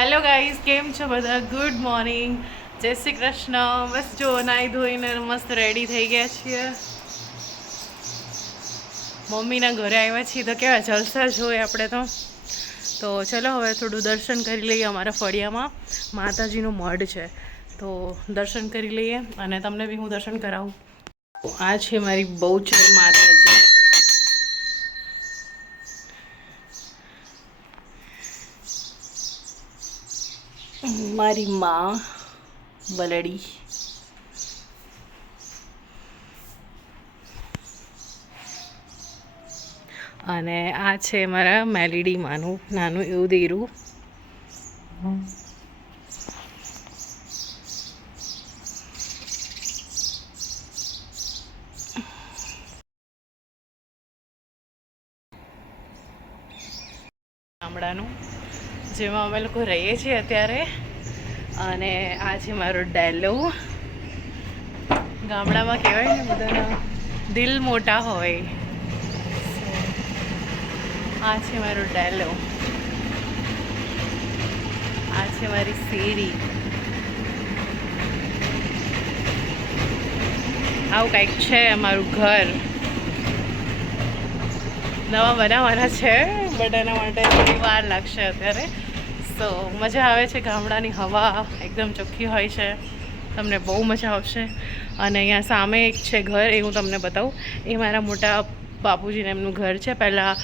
Hello guys કેમ છો બધા? ગુડ મોર્નિંગ જય શ્રી કૃષ્ણ. બસ જો નાહી ધોઈને મસ્ત રેડી થઈ ગયા છીએ. મમ્મીના ઘરે આવ્યા છીએ તો કેવા જલસા જોઈએ આપણે તો. તો ચલો, હવે થોડું દર્શન કરી લઈએ અમારા ફળિયામાં. માતાજીનું મઢ છે. તો દર્શન કરી લઈએ અને તમને બી હું દર્શન કરાવું. આ છે મારી બહુ જ માતાજી. મારી માં વલડી. અને આ છે મારા મેલેડી માનું, નાનું એવું દેરું ગામડાનું, જેમાં અમે લોકો રહીએ છીએ અત્યારે. અને આ છે મારો ડેલો. ગામડામાં કહેવાય ને બધાના દિલ મોટા હોય. આ છે મારો ડેલો. આ છે મારી શેરી આવું કંઈક છે અમારું ઘર. નવા બનાવવાના છે, બટ એના માટે થોડી વાર લાગશે અત્યારે. સો મજા આવે છે ગામડાની હવા એકદમ ચોખ્ખી હોય છે. તમને બહુ મજા આવશે. અને અહીંયા સામે એક છે ઘર એ હું તમને બતાવું. એ મારા મોટા બાપુજીને એમનું ઘર છે. પહેલાં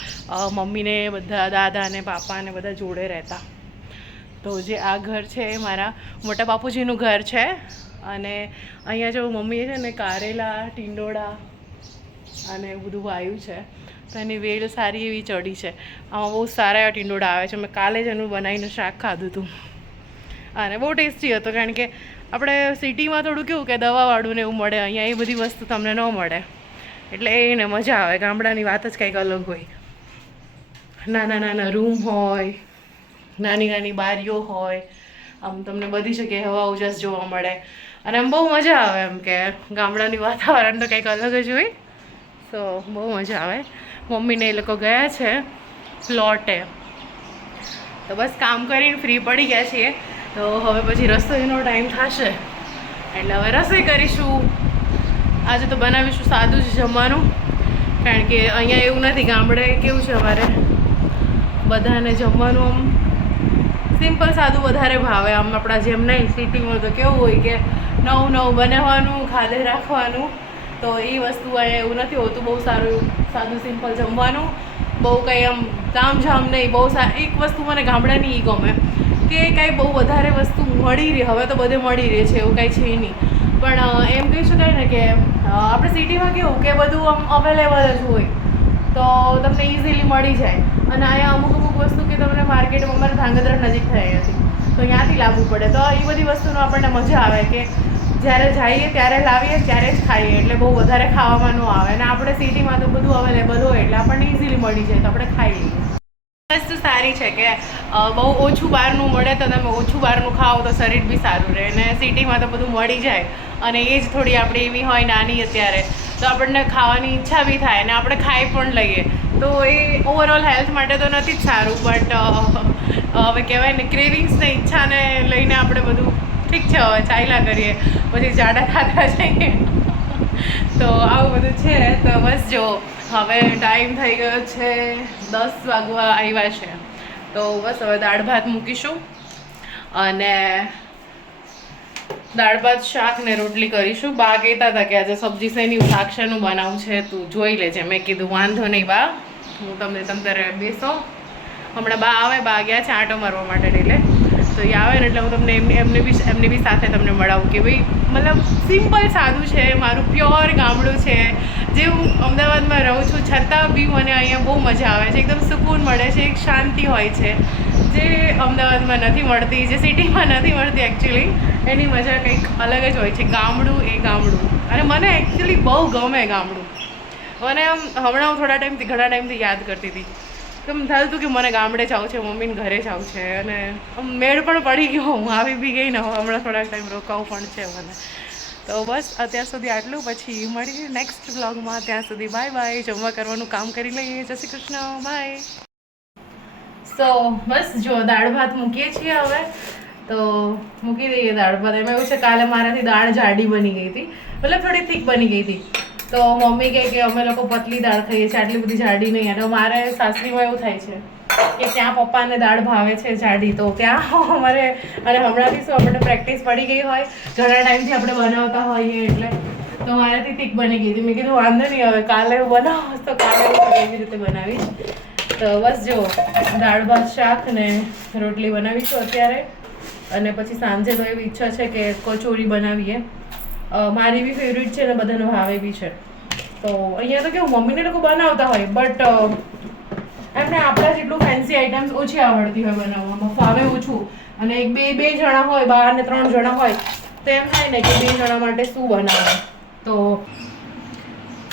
મમ્મીને બધા દાદા ને બધા જોડે રહેતા. તો જે આ ઘર છે એ મારા મોટા બાપુજીનું ઘર છે. અને અહીંયા જો મમ્મીએ છે ને કારેલા, ટીંડોળા અને બધું વાયું છે. તો એની વેલ સારી એવી ચડી છે. આમાં બહુ સારા એવા ટીંડોળા આવે છે. મેં કાલે જ એનું બનાવીને શાક ખાધું હતું. અને બહુ ટેસ્ટી હતો, કારણ કે આપણે સિટીમાં થોડું કેવું કે દવાવાળું ને એવું મળે, અહીંયા એ બધી વસ્તુ તમને ન મળે. એટલે એને મજા આવે, ગામડાની વાત જ કંઈક અલગ હોય. નાના નાના રૂમ હોય, નાની નાની બારીઓ હોય, આમ તમને બધી જગ્યાએ હવા ઉજાસ જોવા મળે. અને આમ બહુ મજા આવે એમ કે ગામડાની વાતાવરણ તો કંઈક અલગ જ હોય. સો બહુ મજા આવે. મમ્મીને એ લોકો ગયા છે પ્લોટે. તો બસ કામ કરીને ફ્રી પડી ગયા છીએ. તો હવે પછી રસોઈનો ટાઈમ થશે. એટલે હવે રસોઈ કરીશું. આજે તો બનાવીશું સાદું જ જમવાનું. કારણ કે અહીંયા એવું નથી ગામડે કેવું છે અમારે. બધાને જમવાનું આમ સિમ્પલ સાદું વધારે ભાવે. આમ આપણા જેમ નહીં સિટીમાં તો કેવું હોય કે નવું નવું બનાવવાનું, ખાધે રાખવાનું. તો એ વસ્તુ અહીંયા એવું નથી હોતું. બહુ સારું એવું, સાદું સિમ્પલ જમવાનું. બહુ કંઈ આમ તામઝામ નહીં, બહુ સા, એક વસ્તુ મને ગામડાની એ ગમે કે કાંઈ બહુ વધારે વસ્તુ મળી રહી. હવે તો બધે મળી રહે છે, એવું કાંઈ છે નહીં. પણ એમ કહી શકાય ને કે આપણે સિટીમાં કેવું કે બધું આમ અવેલેબલ જ હોય. તો તમને ઇઝીલી મળી જાય. અને અહીંયા અમુક અમુક વસ્તુ કે તમને માર્કેટમાં અમારે ધાંગધ્રા નજીક થઈ હતી તો ત્યાંથી લાવવું પડે. તો એ બધી વસ્તુનો આપણને મજા આવે કે જ્યારે જઈએ ત્યારે લાવીએ, ત્યારે જ ખાઈએ. એટલે બહુ વધારે ખાવામાં ન આવે. અને આપણે સિટીમાં તો બધું અવેલેબલ હોય, એટલે આપણને ઇઝીલી મળી જાય તો આપણે ખાઈ લઈએ વસ્તુ સારી છે કે બહુ ઓછું બહારનું મળે તો તમે ઓછું બહારનું ખાઓ તો શરીર બી સારું રહે. અને સિટીમાં તો બધું મળી જાય. અને એ જ થોડી આપણી એવી હોય નાની અત્યારે. તો આપણને ખાવાની ઈચ્છા બી થાય અને આપણે ખાઈ પણ લઈએ. તો એ ઓવરઓલ હેલ્થ માટે તો નથી જ સારું બટ હવે કહેવાય ને ક્રેવિંગ્સને ઈચ્છાને લઈને આપણે બધું ઠીક છે, હવે ચાલ્યા કરીએ. પછી જાડા ખાતા જઈએ. તો આવું બધું છે. તો બસ જો, હવે ટાઈમ થઈ ગયો છે દસ વાગવા આવ્યા છે. તો બસ હવે દાળ ભાત મૂકીશું અને દાળ ભાત, શાક ને રોટલી કરીશું. બા કહેતા હતા કે આજે સબ્જી શેની શાક શેનું બનાવું છે, તું જોઈ લેજે. મેં કીધું, વાંધો નહીં બા, હું તમને તમ તારે બેસો. હમણાં બા આવે, બા ગયા છે આંટો મારવા માટે એટલે તો એ આવે ને એટલે હું તમને એમને એમને બી એમને બી સાથે તમને મળાવું કે ભાઈ, મતલબ સિમ્પલ સાદું છે, મારું પ્યોર ગામડું છે. જે હું અમદાવાદમાં રહું છું, છતાં બી મને અહીંયા બહુ મજા આવે છે, એકદમ સુકૂન મળે છે, એક શાંતિ હોય છે. જે અમદાવાદમાં નથી મળતી, જે સિટીમાં નથી મળતી એકચ્યુઅલી એની મજા કંઈક અલગ જ હોય છે, ગામડું એ ગામડું. અને મને એકચ્યુઅલી બહુ ગમે ગામડું. મને આમ હમણાં હું થોડા ટાઈમથી ઘણા ટાઈમથી યાદ કરતી હતી. એમ થયું હતું કે મને ગામડે જવું છે, મમ્મીને ઘરે જવું છે અને મેળ પણ પડી ગયો, હું આવી બી ગઈ ને હમણાં થોડાક ટાઈમ રોકાવું પણ છે મને. તો બસ, અત્યાર સુધી આટલું, પછી મળીએ નેક્સ્ટ બ્લોગમાં ત્યાં સુધી બાય બાય જમવા કરવાનું કામ કરી લઈએ. જય શ્રી કૃષ્ણ. બાય સો બસ, જો, દાળ ભાત મૂકીએ છીએ હવે. તો મૂકી દઈએ દાળ ભાત. એમાં એવું છે, કાલે મારાથી દાળ જાડી બની ગઈ હતી. મતલબ થોડી થીક બની ગઈ હતી. તો મમ્મી કહે કે અમે લોકો પતલી દાળ ખાઈએ છીએ, આટલી બધી જાડી નહીં. અને મારે સાસરીમાં એવું થાય છે કે ત્યાં પપ્પાને દાળ ભાવે છે જાડી, તો ત્યાં અમારે અને હમણાંથી શું આપણને પ્રેક્ટિસ પડી ગઈ હોય, ઘણા ટાઈમથી આપણે બનાવતા હોઈએ એટલે. તો મારાથી થીક બની ગઈ હતી. મેં કીધું, વાંધો નહીં, હવે કાલે હું બનાવીશ તો કાલે હું એવી રીતે બનાવીશ. તો બસ જો દાળ ભાત, શાક ને રોટલી બનાવીશું અત્યારે. અને પછી સાંજે તો એવી ઈચ્છા છે કે કચોરી બનાવીએ. મારી બી ફેવરિટ છે ને બધાને ભાવે બી છે. તો અહીંયા તો કેવું, મમ્મીને લોકો બનાવતા હોય બટ એમને આપણા જેટલું ફેન્સી આઈટમ્સ ઓછી આવડતી હોય બનાવવામાં. ફાવે ઓછું. અને એક બે બે જણા હોય, બાર ને ત્રણ જણા હોય, તો એમ થાય ને કે બે જણા માટે શું બનાવે તો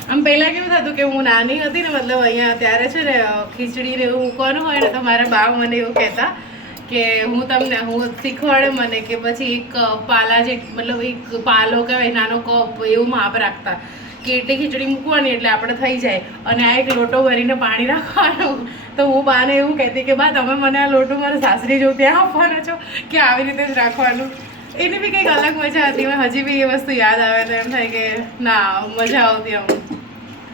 આમ પહેલાં કેવું થતું કે હું નાની હતી ને, મતલબ અહીંયા ત્યારે છે ને ખીચડી ને એવું મૂકવાનું હોય ને, તો મારા બા મને એવું કહેતા કે હું તમને, હું શીખવાડે મને કે પછી એક પાલા જે, મતલબ એક પાલો કહેવાય, નાનો કપ, એવું માપ રાખતા. કે એટલી ખીચડી મૂકવાની, એટલે આપણે થઈ જાય. અને આ એક લોટો ભરીને પાણી રાખવાનું. તો હું બાને એવું કહેતી કે, બા, તમે મને આ લોટો મારા સાસરી જો ત્યાં આપવાનો છો? કે આવી રીતે જ રાખવાનું? એની બી કંઈક અલગ મજા હતી. મેં હજી બી એ વસ્તુ યાદ આવે તો એમ થાય કે, ના, મજા આવતી આમ.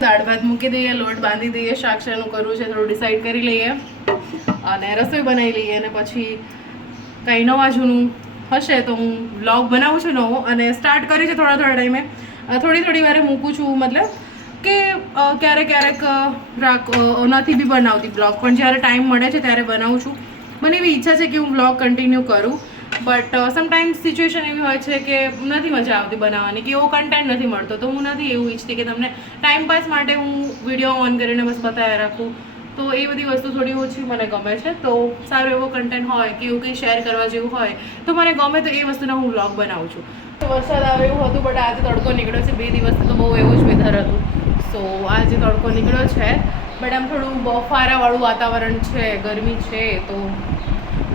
દાળ ભાત મૂકી દઈએ, લોટ બાંધી દઈએ, શાક શેનું કરવું છે થોડું ડિસાઈડ કરી લઈએ. અને રસોઈ બનાવી લઈએ અને પછી કંઈ નવા જૂનું હશે તો હું બ્લોગ બનાવું છું નવો અને સ્ટાર્ટ કરી છે થોડા થોડા ટાઈમે. થોડી થોડી વારે મૂકું છું, મતલબ કે ક્યારેક ક્યારેક રાખ નથી બી બનાવતી બ્લોગ પણ જ્યારે ટાઈમ મળે છે ત્યારે બનાવું છું. મને એવી ઈચ્છા છે કે હું બ્લોગ કન્ટિન્યુ કરું. બટ સમટાઈમ્સ સિચ્યુએશન એવી હોય છે કે નથી મજા આવતી બનાવવાની, કે એવો કન્ટેન્ટ નથી મળતો. તો હું નથી એવું ઈચ્છતી કે તમને ટાઈમ પાસ માટે હું વીડિયો ઓન કરીને બસ બતાવ્યા રાખું. તો એ બધી વસ્તુ થોડી ઓછી મને ગમે છે. તો સારો એવો કન્ટેન્ટ હોય કે એવું કંઈ શેર કરવા જેવું હોય, તો મને ગમે તો એ વસ્તુના હું વ્લોગ બનાવું છું. તો વરસાદ આવે એવું હતું બટ આજે તડકો નીકળ્યો છે. બે દિવસથી તો બહુ એવું જ વેધર હતું. સો આજે તડકો નીકળ્યો છે. બટ આમ થોડું બફારાવાળું વાતાવરણ છે, ગરમી છે, તો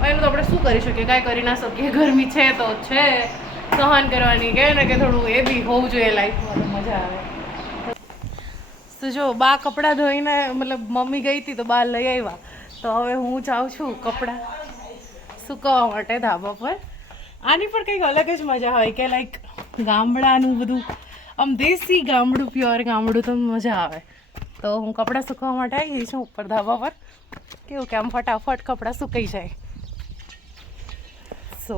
એનું તો આપણે શું કરી શકીએ? કાંઈ કરી ના શકીએ. ગરમી છે તો છે. સહન કરવાની કહે ને કે થોડું એ બી હોવું જોઈએ લાઈફમાં મજા આવે. તો જો બા કપડાં ધોઈને, મતલબ મમ્મી ગઈ હતી તો બા લઈ આવ્યા. તો હવે હું જાઉં છું કપડાં સુકવવા માટે ધાબા પર. આની પણ કંઈક અલગ જ મજા હોય કે લાઈક ગામડાનું બધું. આમ દેશી ગામડું પ્યોર ગામડું તો મજા આવે. તો હું કપડાં સુકવવા માટે આવી ગઈ છું ઉપર ધાબા પર. કેવું કે આમ ફટાફટ કપડાં સુકાઈ જાય. સો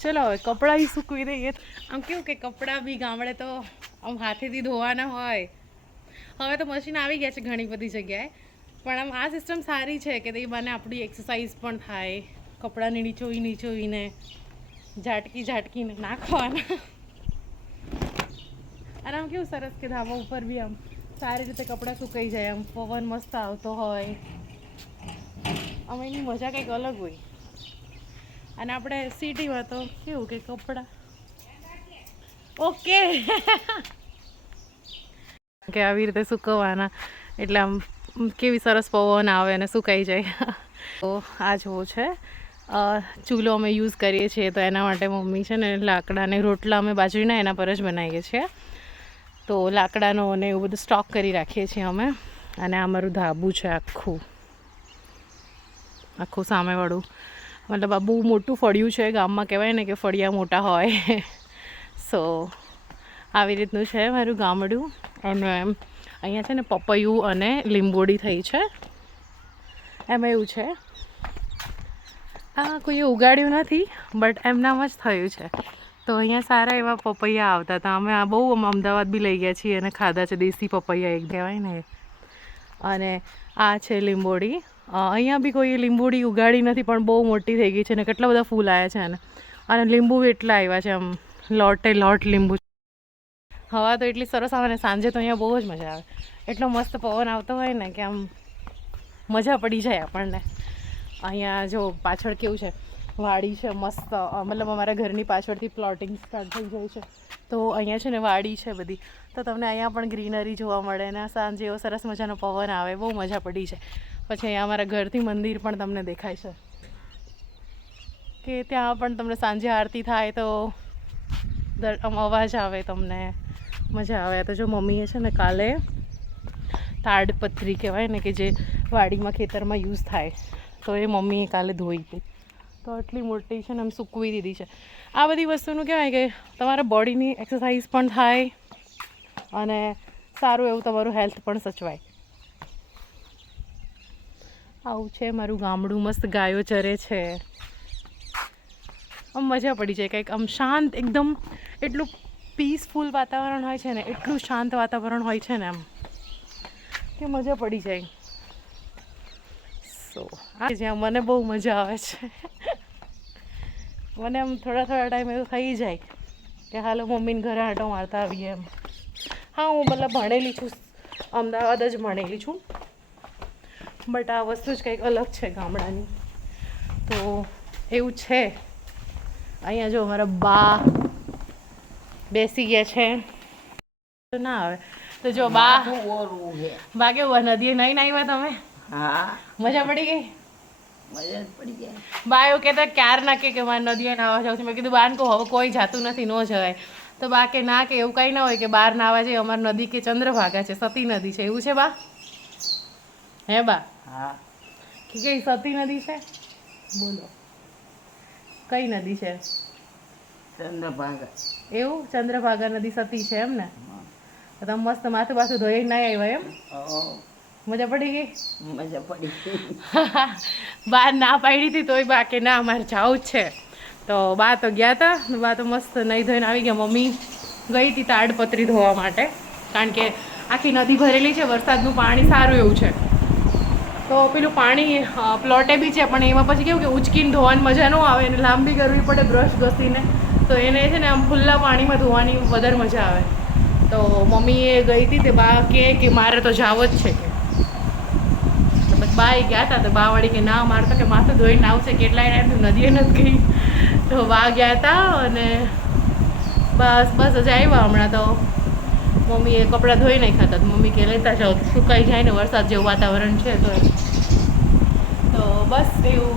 ચલો હવે કપડાં સુકવી દઈએ. આમ કેવું કે કપડાં બી ગામડે તો આમ હાથેથી ધોવાના હોય. હવે તો મશીન આવી ગયા છે ઘણી બધી જગ્યાએ. પણ આમ આ સિસ્ટમ સારી છે કે તે બને આપણી એક્સરસાઇઝ પણ થાય કપડાને નીચોવી નીચોવીને, ઝાટકી ઝાટકીને નાખવાના. અને આમ કેવું સરસ કે ધાબા ઉપર બી આમ સારી રીતે કપડાં સુકાઈ જાય, આમ પવન મસ્ત આવતો હોય. આમ એની મજા કંઈક અલગ હોય. અને આપણે સિટીમાં તો કેવું કે કપડાં. ઓકે. કે આવી રીતે સૂકવવાના. એટલે આમ કેવી સરસ પવન આવે અને સુકાઈ જાય. તો આ જુઓ છે. ચૂલો અમે યુઝ કરીએ છીએ તો એના માટે મમ્મી છે ને લાકડાને રોટલા અમે બાજરીના એના પર જ બનાવીએ છીએ. તો લાકડાનો અને એવું બધું સ્ટોક કરી રાખીએ છીએ અમે. અને આ અમારું ધાબુ છે આખું. આખું સામેવાળું. મતલબ આ બહુ મોટું ફળિયું છે, ગામમાં કહેવાય ને કે ફળિયા મોટા હોય. સો આવી રીતનું છે મારું ગામડું. અને અહીંયા છે ને પપૈયું અને લીંબોડી થઈ છે. એમાં એવું છે. આ કોઈએ ઉગાડ્યું નથી, બટ એમનામાં જ થયું છે. તો અહીંયા સારા એવા પપૈયા આવતા હતા. અમે આ બહુ અમદાવાદ બી લઈ ગયા છીએ અને ખાધા છે, દેશી પપૈયા એક કહેવાય ને. અને આ છે લીંબોડી અહીંયા બી કોઈ લીંબોડી ઉગાડી નથી, પણ બહુ મોટી થઈ ગઈ છે અને કેટલા બધા ફૂલ આવ્યા છે અને અને લીંબુ એટલા આવ્યા છે આમ, લોટે લોટ લીંબુ હવા તો એટલી સરસ આવે ને સાંજે તો અહીંયા બહુ જ મજા આવે. એટલો મસ્ત પવન આવતો હોય ને કે આમ મજા પડી જાય આપણને. અહીંયા જો પાછળ કેવું છે? વાડી છે મસ્ત. મતલબ અમારા ઘરની પાછળથી પ્લોટિંગ સ્ટાર્ટ થઈ જાય છે. તો અહીંયા છે ને વાડી છે બધી. તો તમને અહીંયા પણ ગ્રીનરી જોવા મળે ને સાંજે એવો સરસ મજાનો પવન આવે, બહુ મજા પડી છે. પછી અહીંયા અમારા ઘરથી મંદિર પણ તમને દેખાય છે. કે ત્યાં પણ તમને સાંજે આરતી થાય તો અવાજ આવે તમને. મજા આવે. તો જો મમ્મીએ છે ને કાલે તાડપત્રી કહેવાય ને કે જે વાડીમાં ખેતરમાં યુઝ થાય, તો એ મમ્મીએ કાલે ધોઈ હતી. તો આટલી મોટી છે ને આમ સૂકવી દીધી છે. આ બધી વસ્તુનું કહેવાય કે તમારા બોડીની એક્સરસાઇઝ પણ થાય અને સારું એવું તમારું હેલ્થ પણ સચવાય. આવું છે મારું ગામડું મસ્ત ગાયો ચરે છે. આમ મજા પડી જાય. કંઈક આમ શાંત, એકદમ એટલું પીસફુલ વાતાવરણ હોય છે ને, એટલું શાંત વાતાવરણ હોય છે ને એમ કે મજા પડી જાય. સો આ જ્યાં મને બહુ મજા આવે છે. મને આમ થોડા થોડા ટાઈમ એવું થઈ જાય કે હાલો મમ્મીને ઘરે આંટો મારતા આવીએ એમ. હા, હું મતલબ ભણેલી છું, અમદાવાદ જ ભણેલી છું. બટ આ વસ્તુ જ કંઈક અલગ છે ગામડાની. તો એવું છે. અહીંયા જો અમારા બા બેસી ગયા છે. તો ના આવે. તો જો બા બા કેવું નદીએ નહીં આવ્યા તમે? હા. મજા પડી ગઈ? મજા જ પડી બા એવું કહેતા ક્યાર ના કે કે મારે નદીએ નાવા જાઉં છું. મેં કીધું બાન કહું હવે કોઈ જાતું નથી ન જવાય. તો બા કે ના કે એવું કંઈ ના હોય કે બહાર નાવા જઈએ અમારી નદી કે ચંદ્રભાગા છે સતી નદી છે. એવું છે બા? હે બા? હા. કે કઈ સતી નદી છે? બોલો. કઈ નદી છે? ચંદ્રભાગા. એવું? ચંદ્રભાગા નદી સતી છે એમ ને? તમે મસ્ત માથું પાછું ધોઈ ના આવ્યા એમ? મજા પડી ગઈ? મજા પડી. બા ના પાડી હતી તોય બા કે ના અમારે જવું જ છે. તો બા તો ગયા હતા બા તો મસ્ત નહીં ધોઈને આવી ગયા. મમ્મી ગઈ હતી તાડપત્રી ધોવા માટે. કારણ કે આખી નદી ભરેલી છે વરસાદનું પાણી સારું એવું છે. તો પેલું પાણી પ્લોટે બી છે પણ એમાં પછી કેવું કે ઉચકીને ધોવાની મજા ન આવે એને લાંબી કરવી પડે બ્રશ ઘસીને. તો એને છે ને આમ ખુલ્લા પાણીમાં ધોવાની વધારે મજા આવે. તો મમ્મીએ ગઈ હતી તે બા કહે કે મારે તો જાવ જ છે. કે તો બસ બા ગયા હતા તો બા વળી કે ના, મારે તો કે માથું ધોઈને આવશે, કેટલાય ટાઈમ નદીએ નથી ગઈ. તો બા ગયા હતા અને બસ બસ જ આવ્યા હમણાં તો. મમ્મીએ કપડાં ધોઈ નાખ્યા હતા મમ્મી કે, લેતા જાઓ, સુકાઈ જાય ને વરસાદ જેવું વાતાવરણ છે તો તો બસ એવું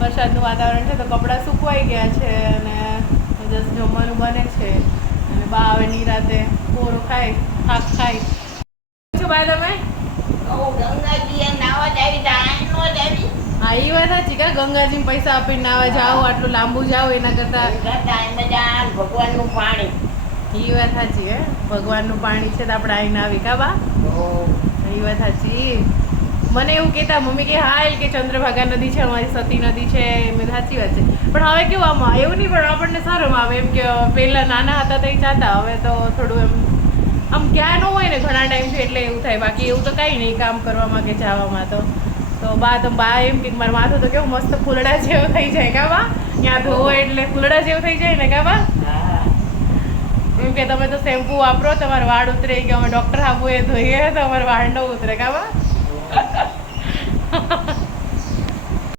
વરસાદનું વાતાવરણ છે તો કપડાં સુકવાઈ ગયા છે અને જસ્ટ જમવાનું બને છે. અને બા આવે નિરાતે કોરો ખાય થાક ખાય. છો બા તમે? નો હા એ વાત સાચી કા? ગંગાજી પૈસા આપીને નાવા જાઓ આટલું લાંબુ જાઓ એના કરતા ટાઈમ મજા ભગવાનનું પાણી. એ વાત સાચી હે. ભગવાનનું પાણી છે તો આપણે આવીને આવી કા બા? એ વાત સાચી. મને એવું કહેતા મમ્મી કે હા એ કે ચંદ્રભાગા નદી છે, અમારી સતી નદી છે. મેં સાચી વાત છે. પણ હવે કેવું આમાં, એવું નહીં, પણ આપણને સારું આવે એમ કે, પહેલાં નાના હતા તો જાતા હવે તો થોડું એમ, આમ ક્યાં ન હોય ને ઘણા ટાઈમથી એટલે એવું થાય. બાકી એવું તો કાંઈ નહીં, કામ કરવામાં કે જવામાં તો. તો બા તો બા એમ કે, મારું માથું તો કેવું મસ્ત ફૂલડા જેવું થઈ જાય, કા બા? ત્યાં ધોવો એટલે ફૂલડા જેવું થઈ જાય ને, કા બા? એમ કે, તમે તો શેમ્પુ વાપરો, તમારા વાળ ઉતરે. કે, અમે ડૉક્ટર આપવું એ ધોઈએ, તો અમારા વાળ ન ઉતરે, કા બા? ハハハハ。